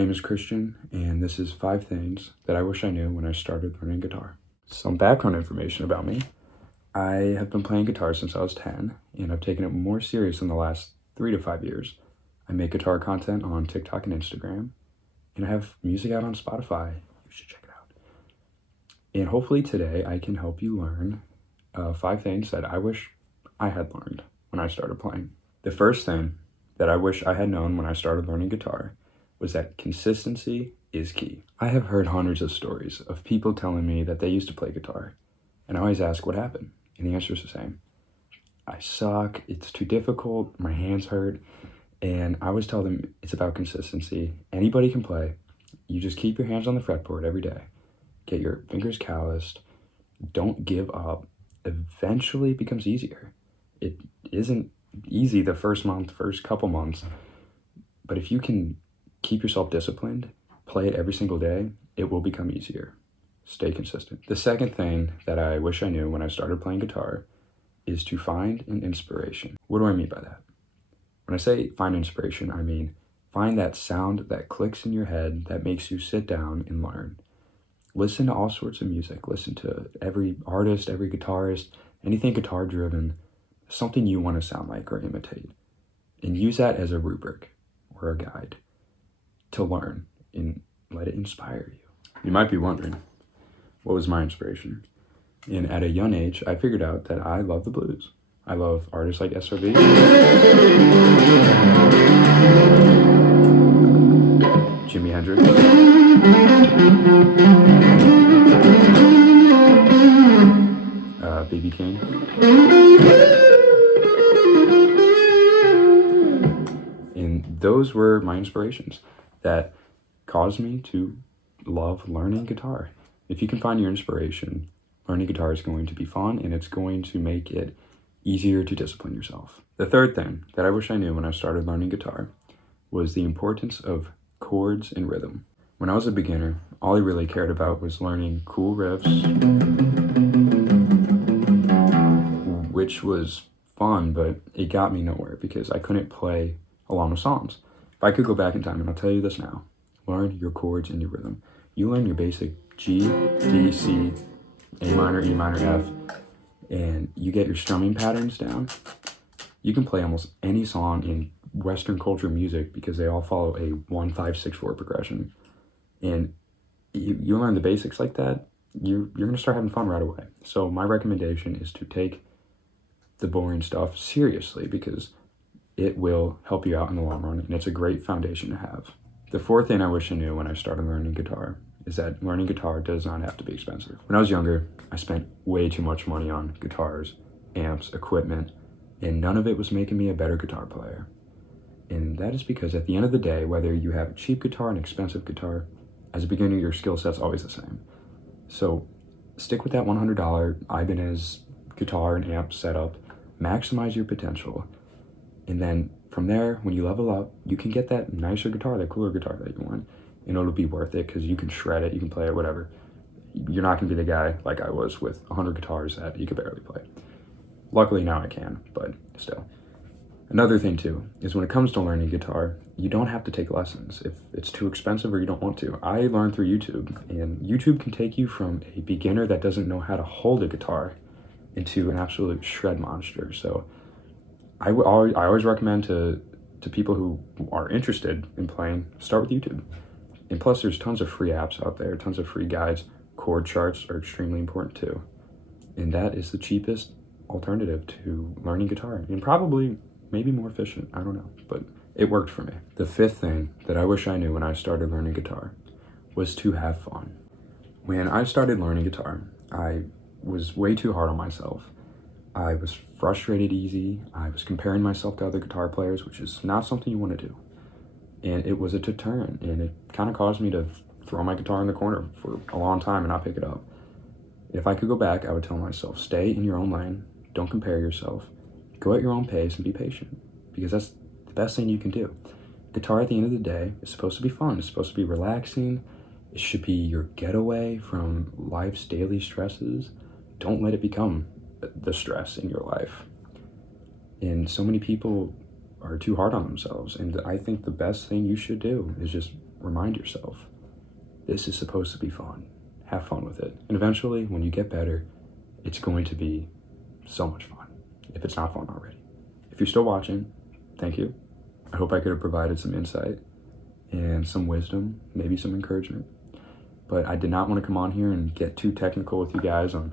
name is Christian, and this is 5 things that I wish I knew when I started learning guitar. Some background information about me. I have been playing guitar since I was 10, and I've taken it more serious in the last 3 to 5 years. I make guitar content on TikTok and Instagram, and I have music out on Spotify. You should check it out. And hopefully today I can help you learn 5 things that I wish I had learned when I started playing. The first thing that I wish I had known when I started learning guitar was that consistency is key. I have heard hundreds of stories of people telling me that they used to play guitar, and I always ask what happened, and the answer is the same. I suck, it's too difficult, my hands hurt, and I always tell them it's about consistency. Anybody can play. You just keep your hands on the fretboard every day. Get your fingers calloused. Don't give up. Eventually it becomes easier. It isn't easy the first month, first couple months, but if you can keep yourself disciplined, play it every single day, it will become easier. Stay consistent. The second thing that I wish I knew when I started playing guitar is to find an inspiration. What do I mean by that? When I say find inspiration, I mean find that sound that clicks in your head that makes you sit down and learn. Listen to all sorts of music. Listen to every artist, every guitarist, anything guitar driven, something you want to sound like or imitate. And use that as a rubric or a guide to learn and let it inspire you. You might be wondering, what was my inspiration? And at a young age, I figured out that I love the blues. I love artists like SRV, Jimi Hendrix, B.B. King. And those were my inspirations that caused me to love learning guitar. If you can find your inspiration, learning guitar is going to be fun, and it's going to make it easier to discipline yourself. The third thing that I wish I knew when I started learning guitar was the importance of chords and rhythm. When I was a beginner, all I really cared about was learning cool riffs, which was fun, but it got me nowhere because I couldn't play along with songs. If I could go back in time, and I'll tell you this now, learn your chords and your rhythm. You learn your basic G, D, C, A minor, E minor, F, and you get your strumming patterns down. You can play almost any song in Western culture music because they all follow a 1-5-6-4 progression. And you learn the basics like that, you're gonna start having fun right away. So my recommendation is to take the boring stuff seriously because it will help you out in the long run, and it's a great foundation to have. The fourth thing I wish I knew when I started learning guitar is that learning guitar does not have to be expensive. When I was younger, I spent way too much money on guitars, amps, equipment, and none of it was making me a better guitar player. And that is because at the end of the day, whether you have a cheap guitar and expensive guitar, as a beginner, your skill set's always the same. So stick with that $100 Ibanez guitar and amp setup, maximize your potential, and then from there, when you level up, you can get that nicer guitar, that cooler guitar that you want, and it'll be worth it because you can shred it, you can play it, whatever. You're not gonna be the guy like I was with 100 guitars that you could barely play. Luckily now I can, but still. Another thing too, is when it comes to learning guitar, you don't have to take lessons if it's too expensive or you don't want to. I learned through YouTube, and YouTube can take you from a beginner that doesn't know how to hold a guitar into an absolute shred monster. So I always recommend to people who are interested in playing, start with YouTube. And plus there's tons of free apps out there, tons of free guides. Chord charts are extremely important too. And that is the cheapest alternative to learning guitar, and probably maybe more efficient, I don't know, but it worked for me. The fifth thing that I wish I knew when I started learning guitar was to have fun. When I started learning guitar, I was way too hard on myself. I was frustrated easy. I was comparing myself to other guitar players, which is not something you want to do. And it was a deterrent, and it kind of caused me to throw my guitar in the corner for a long time and not pick it up. If I could go back, I would tell myself, stay in your own lane, don't compare yourself, go at your own pace and be patient, because that's the best thing you can do. Guitar at the end of the day is supposed to be fun. It's supposed to be relaxing. It should be your getaway from life's daily stresses. Don't let it become the stress in your life. And so many people are too hard on themselves. And I think the best thing you should do is just remind yourself, this is supposed to be fun. Have fun with it. And eventually, when you get better, it's going to be so much fun, if it's not fun already. If you're still watching, thank you. I hope I could have provided some insight and some wisdom, maybe some encouragement. But I did not want to come on here and get too technical with you guys on,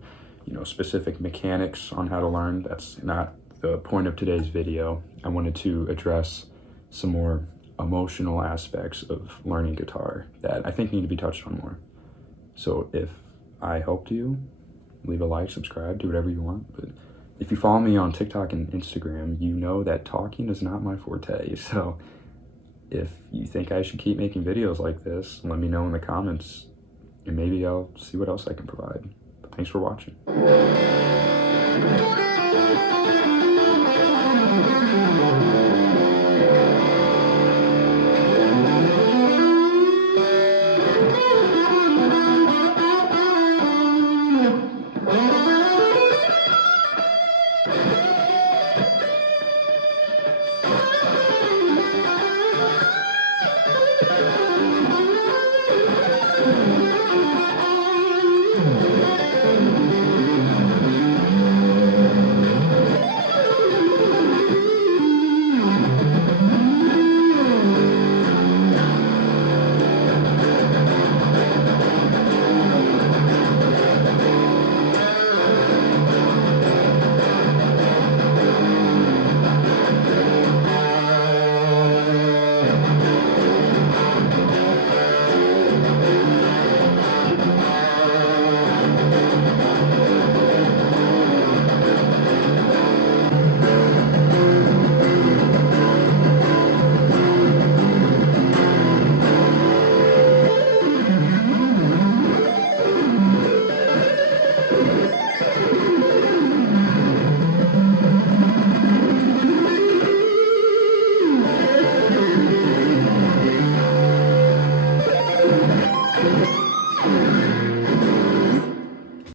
specific mechanics on how to learn. That's not the point of today's video. I wanted to address some more emotional aspects of learning guitar that I think need to be touched on more. So if I helped you, leave a like, subscribe, do whatever you want. But if you follow me on TikTok and Instagram, you know that talking is not my forte. So if you think I should keep making videos like this, let me know in the comments, and maybe I'll see what else I can provide. But thanks for watching.